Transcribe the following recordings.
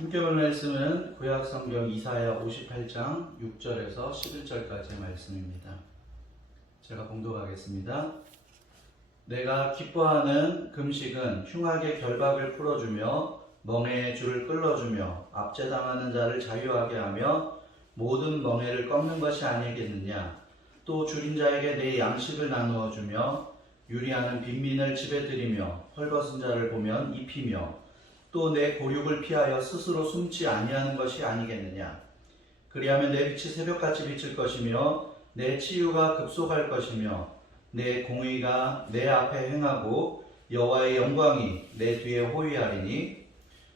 함께 볼 말씀은 구약성경 이사야 58장 6절에서 11절까지의 말씀입니다. 제가 봉독하겠습니다. 내가 기뻐하는 금식은 흉악의 결박을 풀어주며 멍에의 줄을 끌어주며 압제당하는 자를 자유하게 하며 모든 멍에를 꺾는 것이 아니겠느냐. 또 줄인 자에게 내 양식을 나누어 주며 유리하는 빈민을 집에 들이며 헐벗은 자를 보면 입히며 또 내 고륙을 피하여 스스로 숨지 아니하는 것이 아니겠느냐. 그리하면 내 빛이 새벽같이 비칠 것이며 내 치유가 급속할 것이며 내 공의가 내 앞에 행하고 여호와의 영광이 내 뒤에 호위하리니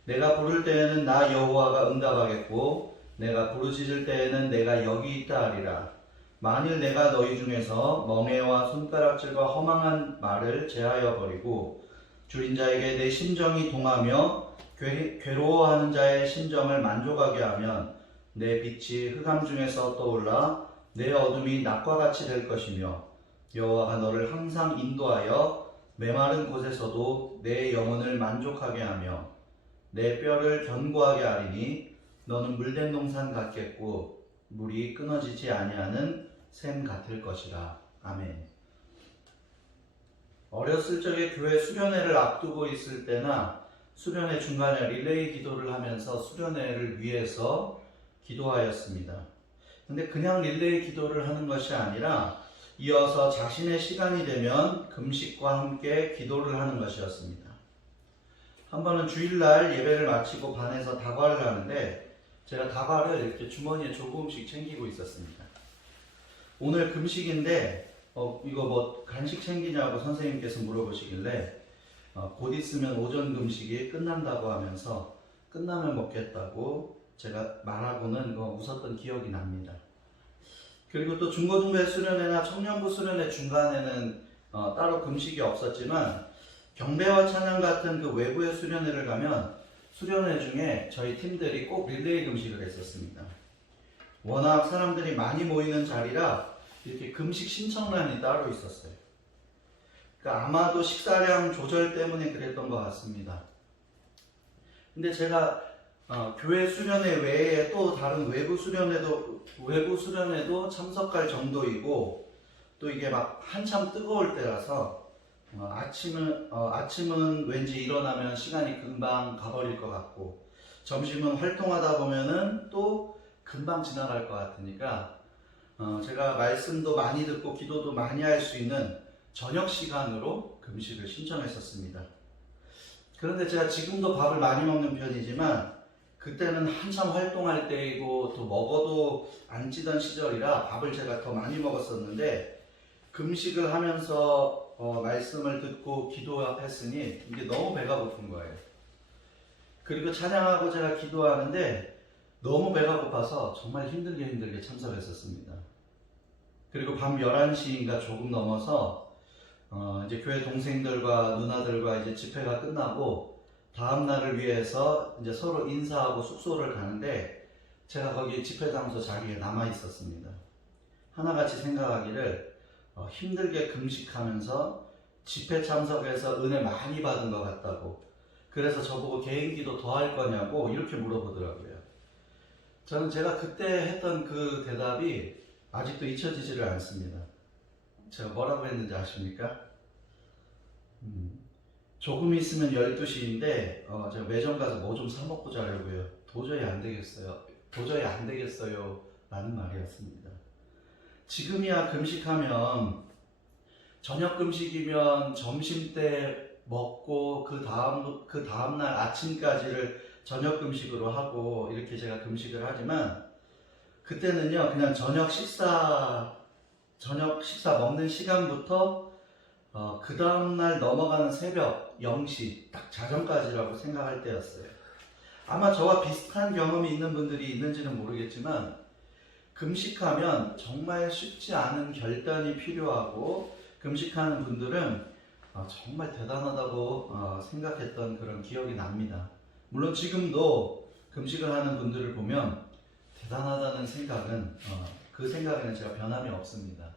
내가 부를 때에는 나 여호와가 응답하겠고 내가 부르짖을 때에는 내가 여기 있다 하리라. 만일 내가 너희 중에서 멍에와 손가락질과 허망한 말을 제하여 버리고 줄인 자에게 내 심정이 동하며 괴로워하는 자의 심정을 만족하게 하면 내 빛이 흑암 중에서 떠올라 내 어둠이 낮과 같이 될 것이며 여호와가 너를 항상 인도하여 메마른 곳에서도 내 영혼을 만족하게 하며 내 뼈를 견고하게 하리니 너는 물된 동산 같겠고 물이 끊어지지 아니하는 샘 같을 것이라. 아멘. 어렸을 적에 교회 수련회를 앞두고 있을 때나 수련회 중간에 릴레이 기도를 하면서 수련회를 위해서 기도하였습니다. 근데 그냥 릴레이 기도를 하는 것이 아니라 이어서 자신의 시간이 되면 금식과 함께 기도를 하는 것이었습니다. 한 번은 주일날 예배를 마치고 반에서 다과를 하는데 제가 다과를 이렇게 주머니에 조금씩 챙기고 있었습니다. 오늘 금식인데 이거 뭐 간식 챙기냐고 선생님께서 물어보시길래 곧 있으면 오전 금식이 끝난다고 하면서 끝나면 먹겠다고 제가 말하고는 웃었던 기억이 납니다. 그리고 또 중고등부 수련회나 청년부 수련회 중간에는 따로 금식이 없었지만 경배와 찬양 같은 그 외부의 수련회를 가면 수련회 중에 저희 팀들이 꼭 릴레이 금식을 했었습니다. 워낙 사람들이 많이 모이는 자리라 이렇게 금식 신청란이 따로 있었어요. 그러니까 아마도 식사량 조절 때문에 그랬던 것 같습니다. 근데 제가 교회 수련회 외에 또 다른 외부 수련회도 참석할 정도이고 또 이게 막 한참 뜨거울 때라서 아침은 왠지 일어나면 시간이 금방 가버릴 것 같고 점심은 활동하다 보면은 또 금방 지나갈 것 같으니까 제가 말씀도 많이 듣고 기도도 많이 할 수 있는 저녁 시간으로 금식을 신청했었습니다. 그런데 제가 지금도 밥을 많이 먹는 편이지만 그때는 한참 활동할 때이고 또 먹어도 안 찌던 시절이라 밥을 제가 더 많이 먹었었는데 금식을 하면서 말씀을 듣고 기도했으니 이게 너무 배가 고픈 거예요. 그리고 찬양하고 제가 기도하는데 너무 배가 고파서 정말 힘들게 참석했었습니다. 그리고 밤 11시인가 조금 넘어서 이제 교회 동생들과 누나들과 이제 집회가 끝나고 다음 날을 위해서 이제 서로 인사하고 숙소를 가는데 제가 거기 집회 장소 자리에 남아 있었습니다. 하나같이 생각하기를 힘들게 금식하면서 집회 참석해서 은혜 많이 받은 것 같다고, 그래서 저보고 개인기도 더 할 거냐고 이렇게 물어보더라고요. 저는 제가 그때 했던 그 대답이 아직도 잊혀지지를 않습니다. 제가 뭐라고 했는지 아십니까? 조금 있으면 12시인데 제가 매점 가서 뭐 좀 사 먹고 자려고요. 도저히 안 되겠어요 라는 말이었습니다. 지금이야 금식하면 저녁 금식이면 점심때 먹고 그 다음날 아침까지를 저녁 금식으로 하고 이렇게 제가 금식을 하지만 그때는요 그냥 저녁 식사 먹는 시간부터 그 다음날 넘어가는 새벽 0시 딱 자정까지라고 생각할 때였어요. 아마 저와 비슷한 경험이 있는 분들이 있는지는 모르겠지만 금식하면 정말 쉽지 않은 결단이 필요하고 금식하는 분들은 정말 대단하다고 생각했던 그런 기억이 납니다. 물론 지금도 금식을 하는 분들을 보면 대단하다는 생각은 그 생각에는 제가 변함이 없습니다.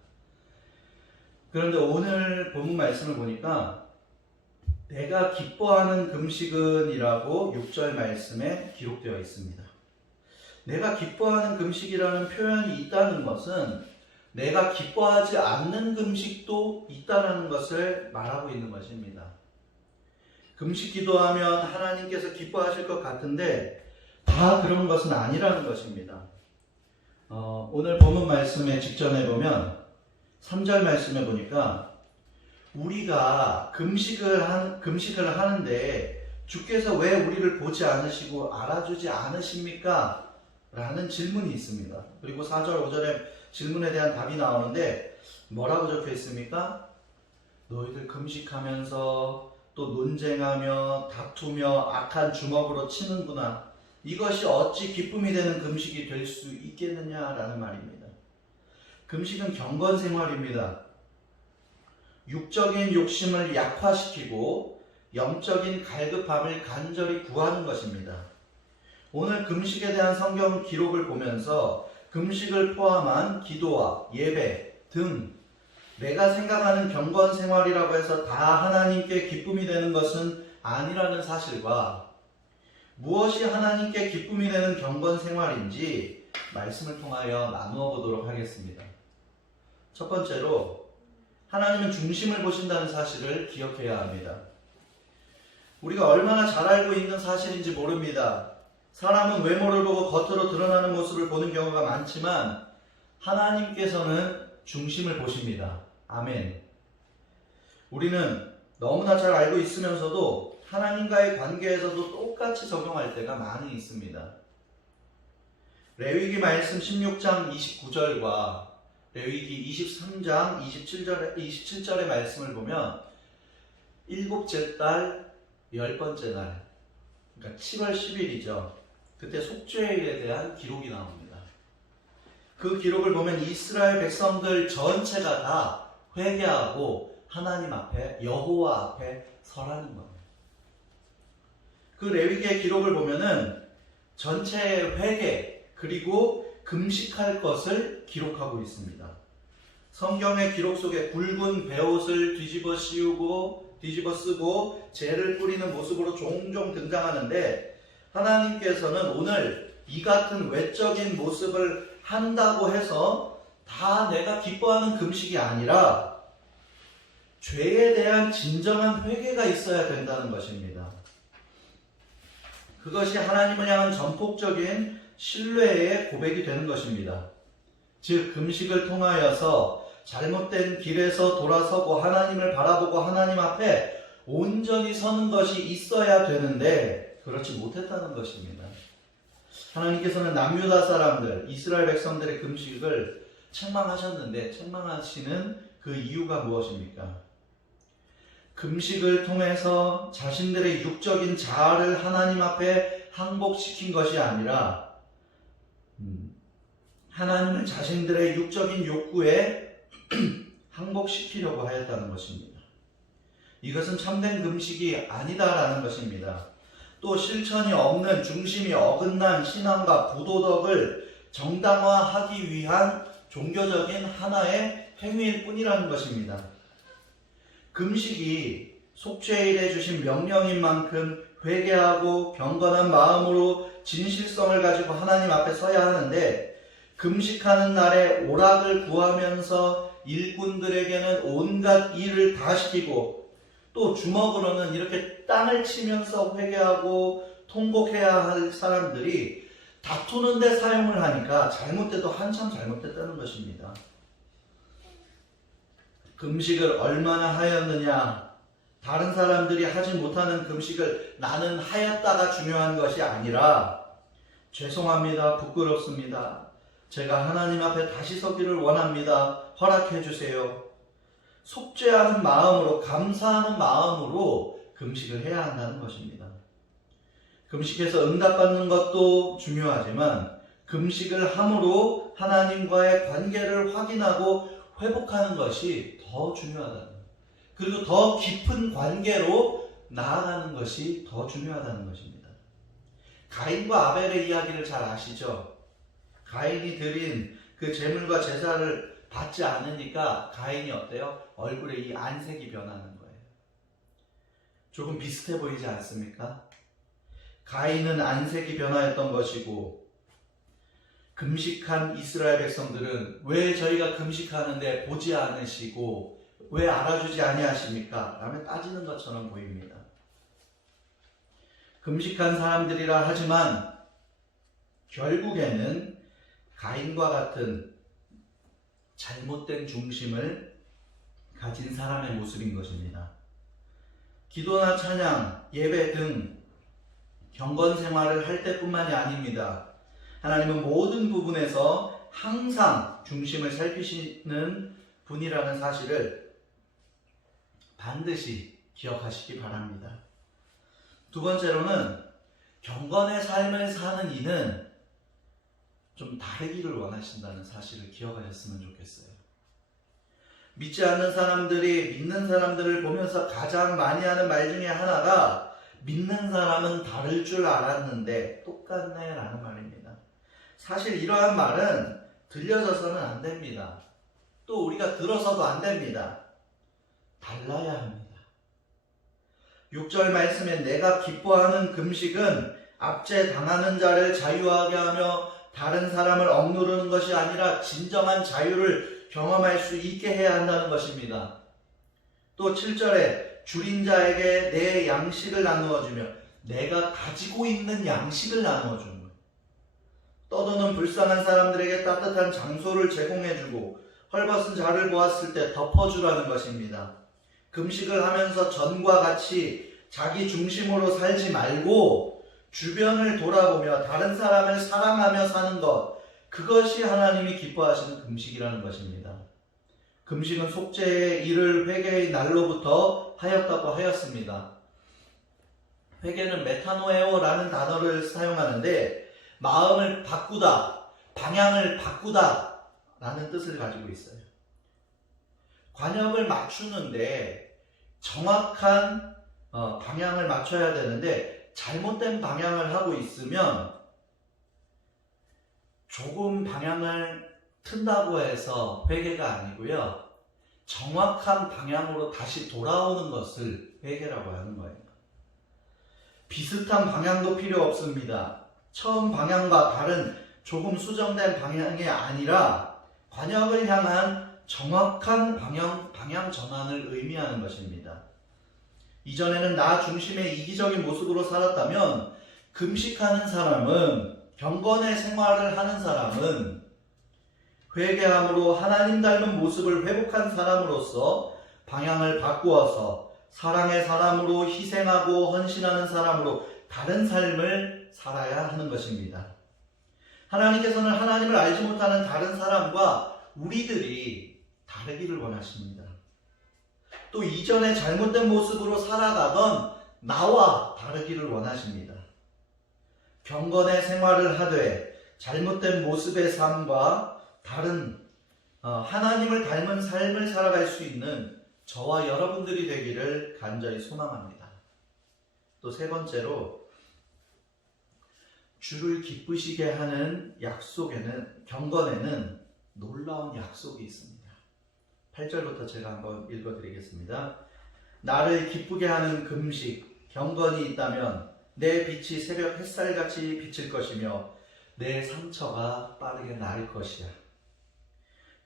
그런데 오늘 본문 말씀을 보니까 내가 기뻐하는 금식은이라고 6절 말씀에 기록되어 있습니다. 내가 기뻐하는 금식이라는 표현이 있다는 것은 내가 기뻐하지 않는 금식도 있다는 것을 말하고 있는 것입니다. 금식 기도하면 하나님께서 기뻐하실 것 같은데 다 그런 것은 아니라는 것입니다. 오늘 본문 말씀에 직전에 보면 3절 말씀에 보니까 우리가 금식을 하는데 주께서 왜 우리를 보지 않으시고 알아주지 않으십니까? 라는 질문이 있습니다. 그리고 4절, 5절에 질문에 대한 답이 나오는데 뭐라고 적혀 있습니까? 너희들 금식하면서 또 논쟁하며 다투며 악한 주먹으로 치는구나. 이것이 어찌 기쁨이 되는 금식이 될 수 있겠느냐라는 말입니다. 금식은 경건 생활입니다. 육적인 욕심을 약화시키고 영적인 갈급함을 간절히 구하는 것입니다. 오늘 금식에 대한 성경 기록을 보면서 금식을 포함한 기도와 예배 등 내가 생각하는 경건 생활이라고 해서 다 하나님께 기쁨이 되는 것은 아니라는 사실과 무엇이 하나님께 기쁨이 되는 경건 생활인지 말씀을 통하여 나누어 보도록 하겠습니다. 첫 번째로 하나님은 중심을 보신다는 사실을 기억해야 합니다. 우리가 얼마나 잘 알고 있는 사실인지 모릅니다. 사람은 외모를 보고 겉으로 드러나는 모습을 보는 경우가 많지만 하나님께서는 중심을 보십니다. 아멘. 우리는 너무나 잘 알고 있으면서도 하나님과의 관계에서도 똑같이 적용할 때가 많이 있습니다. 레위기 말씀 16장 29절과 레위기 23장 27절의 말씀을 보면 일곱째 달 10번째 날, 그러니까 7월 10일이죠. 그때 속죄일에 대한 기록이 나옵니다. 그 기록을 보면 이스라엘 백성들 전체가 다 회개하고 하나님 앞에, 여호와 앞에 서라는 겁니다. 그 레위기의 기록을 보면은 전체의 회개 그리고 금식할 것을 기록하고 있습니다. 성경의 기록 속에 굵은 베옷을 뒤집어 쓰고 재를 뿌리는 모습으로 종종 등장하는데 하나님께서는 오늘 이 같은 외적인 모습을 한다고 해서 다 내가 기뻐하는 금식이 아니라 죄에 대한 진정한 회개가 있어야 된다는 것입니다. 그것이 하나님을 향한 전폭적인 신뢰의 고백이 되는 것입니다. 즉 금식을 통하여서 잘못된 길에서 돌아서고 하나님을 바라보고 하나님 앞에 온전히 서는 것이 있어야 되는데 그렇지 못했다는 것입니다. 하나님께서는 남유다 사람들, 이스라엘 백성들의 금식을 책망하셨는데 책망하시는 그 이유가 무엇입니까? 금식을 통해서 자신들의 육적인 자아를 하나님 앞에 항복시킨 것이 아니라 하나님을 자신들의 육적인 욕구에 항복시키려고 하였다는 것입니다. 이것은 참된 금식이 아니다라는 것입니다. 또 실천이 없는 중심이 어긋난 신앙과 부도덕을 정당화하기 위한 종교적인 하나의 행위일 뿐이라는 것입니다. 금식이 속죄일에 주신 명령인 만큼 회개하고 경건한 마음으로 진실성을 가지고 하나님 앞에 서야 하는데 금식하는 날에 오락을 구하면서 일꾼들에게는 온갖 일을 다 시키고 또 주먹으로는 이렇게 땅을 치면서 회개하고 통곡해야 할 사람들이 다투는 데 사용을 하니까 잘못돼도 한참 잘못됐다는 것입니다. 금식을 얼마나 하였느냐, 다른 사람들이 하지 못하는 금식을 나는 하였다가 중요한 것이 아니라 죄송합니다, 부끄럽습니다, 제가 하나님 앞에 다시 서기를 원합니다, 허락해 주세요. 속죄하는 마음으로, 감사하는 마음으로 금식을 해야 한다는 것입니다. 금식해서 응답받는 것도 중요하지만 금식을 함으로 하나님과의 관계를 확인하고 회복하는 것이 더 중요하다는 것. 그리고 더 깊은 관계로 나아가는 것이 더 중요하다는 것입니다. 가인과 아벨의 이야기를 잘 아시죠? 가인이 드린 그 제물과 제사를 받지 않으니까 가인이 어때요? 얼굴에 이 안색이 변하는 거예요. 조금 비슷해 보이지 않습니까? 가인은 안색이 변화했던 것이고 금식한 이스라엘 백성들은 왜 저희가 금식하는데 보지 않으시고 왜 알아주지 아니하십니까? 라며 따지는 것처럼 보입니다. 금식한 사람들이라 하지만 결국에는 가인과 같은 잘못된 중심을 가진 사람의 모습인 것입니다. 기도나 찬양, 예배 등 경건 생활을 할 때뿐만이 아닙니다. 하나님은 모든 부분에서 항상 중심을 살피시는 분이라는 사실을 반드시 기억하시기 바랍니다. 두 번째로는 경건의 삶을 사는 이는 좀 다르기를 원하신다는 사실을 기억하셨으면 좋겠어요. 믿지 않는 사람들이 믿는 사람들을 보면서 가장 많이 하는 말 중에 하나가 믿는 사람은 다를 줄 알았는데 똑같네 라는 말입니다. 사실 이러한 말은 들려져서는 안 됩니다. 또 우리가 들어서도 안 됩니다. 달라야 합니다. 6절 말씀에 내가 기뻐하는 금식은 압제 당하는 자를 자유하게 하며 다른 사람을 억누르는 것이 아니라 진정한 자유를 경험할 수 있게 해야 한다는 것입니다. 또 7절에 줄인 자에게 내 양식을 나누어 주며 내가 가지고 있는 양식을 나누어 주는 것. 떠도는 불쌍한 사람들에게 따뜻한 장소를 제공해 주고 헐벗은 자를 보았을 때 덮어주라는 것입니다. 금식을 하면서 전과 같이 자기 중심으로 살지 말고 주변을 돌아보며 다른 사람을 사랑하며 사는 것, 그것이 하나님이 기뻐하시는 금식이라는 것입니다. 금식은 속죄의 일을 회개의 날로부터 하였다고 하였습니다. 회개는 메타노에오라는 단어를 사용하는데 마음을 바꾸다, 방향을 바꾸다 라는 뜻을 가지고 있어요. 관역을 맞추는데 정확한 방향을 맞춰야 되는데 잘못된 방향을 하고 있으면 조금 방향을 튼다고 해서 회개가 아니고요. 정확한 방향으로 다시 돌아오는 것을 회개라고 하는 거예요. 비슷한 방향도 필요 없습니다. 처음 방향과 다른 조금 수정된 방향이 아니라 관역을 향한 정확한 방향 전환을 의미하는 것입니다. 이전에는 나 중심의 이기적인 모습으로 살았다면 금식하는 사람은, 경건의 생활을 하는 사람은 회개함으로 하나님 닮은 모습을 회복한 사람으로서 방향을 바꾸어서 사랑의 사람으로 희생하고 헌신하는 사람으로 다른 삶을 살아야 하는 것입니다. 하나님께서는 하나님을 알지 못하는 다른 사람과 우리들이 다르기를 원하십니다. 또 이전에 잘못된 모습으로 살아가던 나와 다르기를 원하십니다. 경건의 생활을 하되 잘못된 모습의 삶과 다른 하나님을 닮은 삶을 살아갈 수 있는 저와 여러분들이 되기를 간절히 소망합니다. 또 세 번째로 주를 기쁘시게 하는 약속에는, 경건에는 놀라운 약속이 있습니다. 8절부터 제가 한번 읽어드리겠습니다. 나를 기쁘게 하는 금식, 경건이 있다면 내 빛이 새벽 햇살같이 비칠 것이며 내 상처가 빠르게 나을 것이야.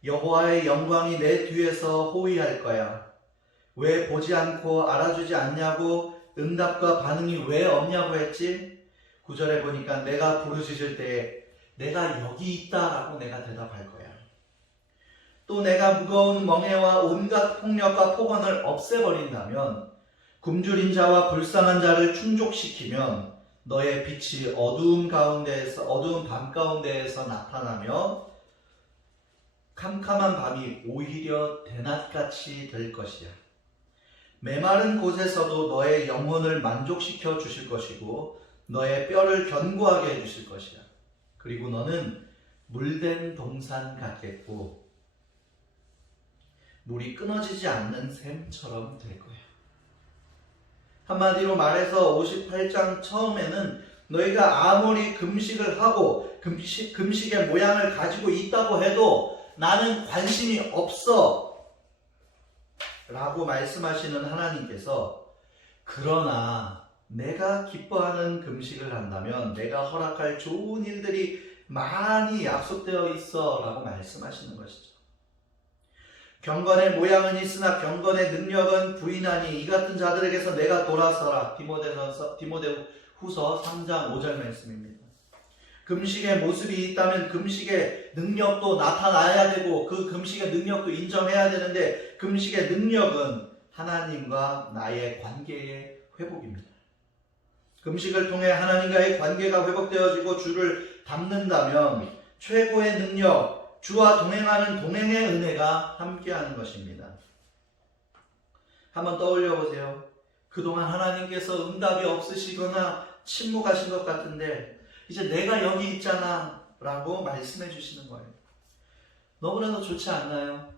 여호와의 영광이 내 뒤에서 호위할 거야. 왜 보지 않고 알아주지 않냐고, 응답과 반응이 왜 없냐고 했지? 9절에 보니까 내가 부르짖을 때에 내가 여기 있다라고 내가 대답할 거야. 또 내가 무거운 멍에와 온갖 폭력과 폭언을 없애버린다면, 굶주린 자와 불쌍한 자를 충족시키면 너의 빛이 어두운 밤 가운데에서 나타나며 캄캄한 밤이 오히려 대낮같이 될 것이야. 메마른 곳에서도 너의 영혼을 만족시켜 주실 것이고 너의 뼈를 견고하게 해주실 것이야. 그리고 너는 물된 동산 같겠고 물이 끊어지지 않는 샘처럼 될 거야. 한마디로 말해서 58장 처음에는 너희가 아무리 금식을 하고 금식의 모양을 가지고 있다고 해도 나는 관심이 없어 라고 말씀하시는 하나님께서 그러나 내가 기뻐하는 금식을 한다면 내가 허락할 좋은 일들이 많이 약속되어 있어 라고 말씀하시는 것이죠. 경건의 모양은 있으나 경건의 능력은 부인하니 이 같은 자들에게서 내가 돌아서라. 디모데후서 3장 5절 말씀입니다. 금식의 모습이 있다면 금식의 능력도 나타나야 되고 그 금식의 능력도 인정해야 되는데 금식의 능력은 하나님과 나의 관계의 회복입니다. 금식을 통해 하나님과의 관계가 회복되어지고 주를 닮는다면 최고의 능력, 주와 동행하는 동행의 은혜가 함께하는 것입니다. 한번 떠올려 보세요. 그동안 하나님께서 응답이 없으시거나 침묵하신 것 같은데 이제 내가 여기 있잖아 라고 말씀해 주시는 거예요. 너무나도 좋지 않나요?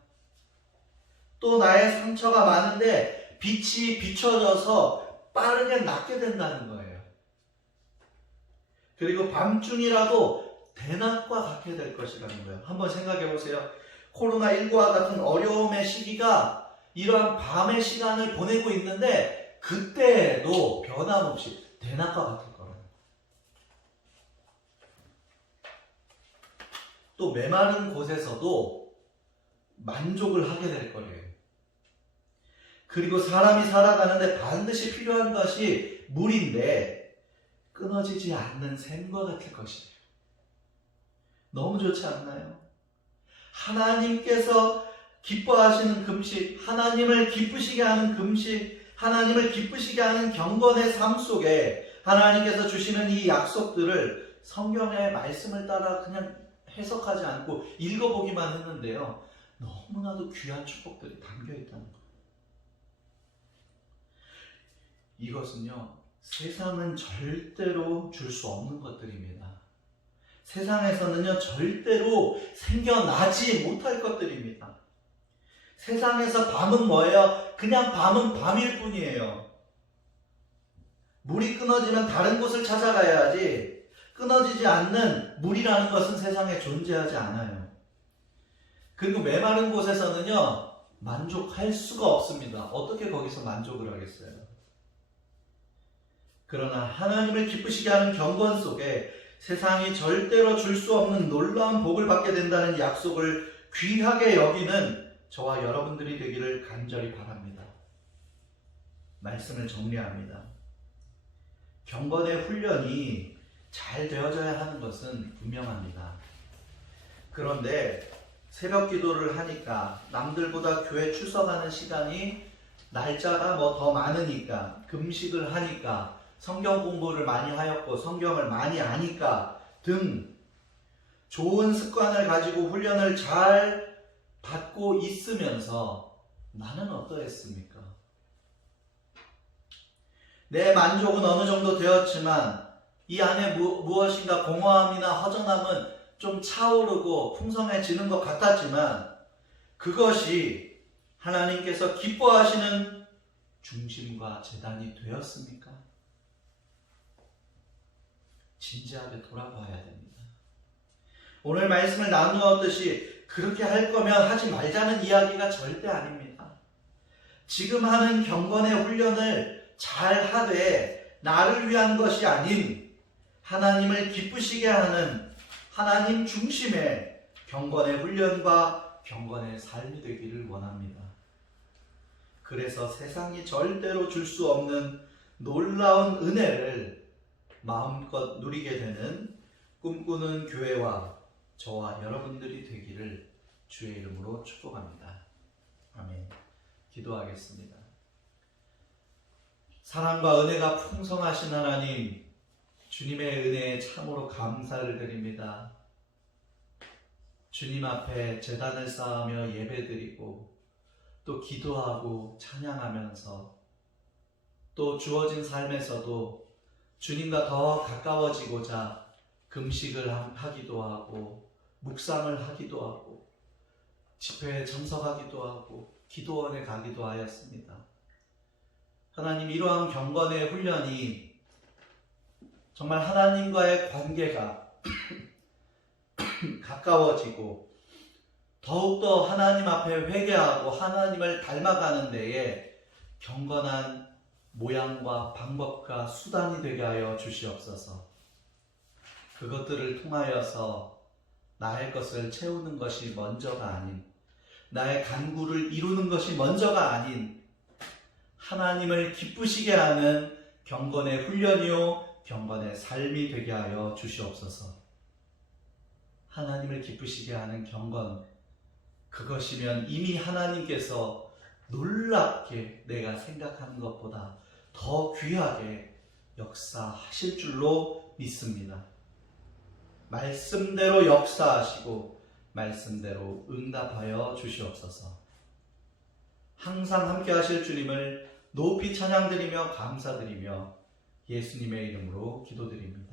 또 나의 상처가 많은데 빛이 비춰져서 빠르게 낫게 된다는 거예요. 그리고 밤중이라도 대낮과 같게 될 것이라는 거예요. 한번 생각해 보세요. 코로나19와 같은 어려움의 시기가 이러한 밤의 시간을 보내고 있는데 그때에도 변함없이 대낮과 같을 거예요. 또 메마른 곳에서도 만족을 하게 될 거예요. 그리고 사람이 살아가는데 반드시 필요한 것이 물인데 끊어지지 않는 샘과 같을 것이에요. 너무 좋지 않나요? 하나님께서 기뻐하시는 금식, 하나님을 기쁘시게 하는 금식, 하나님을 기쁘시게 하는 경건의 삶 속에 하나님께서 주시는 이 약속들을 성경의 말씀을 따라 그냥 해석하지 않고 읽어보기만 했는데요. 너무나도 귀한 축복들이 담겨 있다는 거예요. 이것은요, 세상은 절대로 줄 수 없는 것들입니다. 세상에서는요, 절대로 생겨나지 못할 것들입니다. 세상에서 밤은 뭐예요? 그냥 밤은 밤일 뿐이에요. 물이 끊어지면 다른 곳을 찾아가야지 끊어지지 않는 물이라는 것은 세상에 존재하지 않아요. 그리고 메마른 곳에서는요, 만족할 수가 없습니다. 어떻게 거기서 만족을 하겠어요? 그러나 하나님을 기쁘시게 하는 경건 속에 세상이 절대로 줄 수 없는 놀라운 복을 받게 된다는 약속을 귀하게 여기는 저와 여러분들이 되기를 간절히 바랍니다. 말씀을 정리합니다. 경건의 훈련이 잘 되어져야 하는 것은 분명합니다. 그런데 새벽 기도를 하니까 남들보다 교회 출석하는 시간이 날짜가 더 많으니까 금식을 하니까 성경 공부를 많이 하였고 성경을 많이 아니까 등 좋은 습관을 가지고 훈련을 잘 받고 있으면서 나는 어떠했습니까? 내 만족은 어느 정도 되었지만 이 안에 무엇인가 공허함이나 허전함은 좀 차오르고 풍성해지는 것 같았지만 그것이 하나님께서 기뻐하시는 중심과 재단이 되었습니까? 진지하게 돌아봐야 됩니다. 오늘 말씀을 나누었듯이 그렇게 할 거면 하지 말자는 이야기가 절대 아닙니다. 지금 하는 경건의 훈련을 잘 하되 나를 위한 것이 아닌 하나님을 기쁘시게 하는 하나님 중심의 경건의 훈련과 경건의 삶이 되기를 원합니다. 그래서 세상이 절대로 줄 수 없는 놀라운 은혜를 마음껏 누리게 되는 꿈꾸는 교회와 저와 여러분들이 되기를 주의 이름으로 축복합니다. 아멘. 기도하겠습니다. 사랑과 은혜가 풍성하신 하나님, 주님의 은혜에 참으로 감사를 드립니다. 주님 앞에 제단을 쌓으며 예배드리고 또 기도하고 찬양하면서 또 주어진 삶에서도 주님과 더 가까워지고자 금식을 하기도 하고 묵상을 하기도 하고 집회에 참석하기도 하고 기도원에 가기도 하였습니다. 하나님, 이러한 경건의 훈련이 정말 하나님과의 관계가 가까워지고 더욱더 하나님 앞에 회개하고 하나님을 닮아가는 데에 경건한 모양과 방법과 수단이 되게 하여 주시옵소서. 그것들을 통하여서 나의 것을 채우는 것이 먼저가 아닌, 나의 간구를 이루는 것이 먼저가 아닌 하나님을 기쁘시게 하는 경건의 훈련이요 경건의 삶이 되게 하여 주시옵소서. 하나님을 기쁘시게 하는 경건, 그것이면 이미 하나님께서 놀랍게 내가 생각하는 것보다 더 귀하게 역사하실 줄로 믿습니다. 말씀대로 역사하시고 말씀대로 응답하여 주시옵소서. 항상 함께 하실 주님을 높이 찬양드리며 감사드리며 예수님의 이름으로 기도드립니다.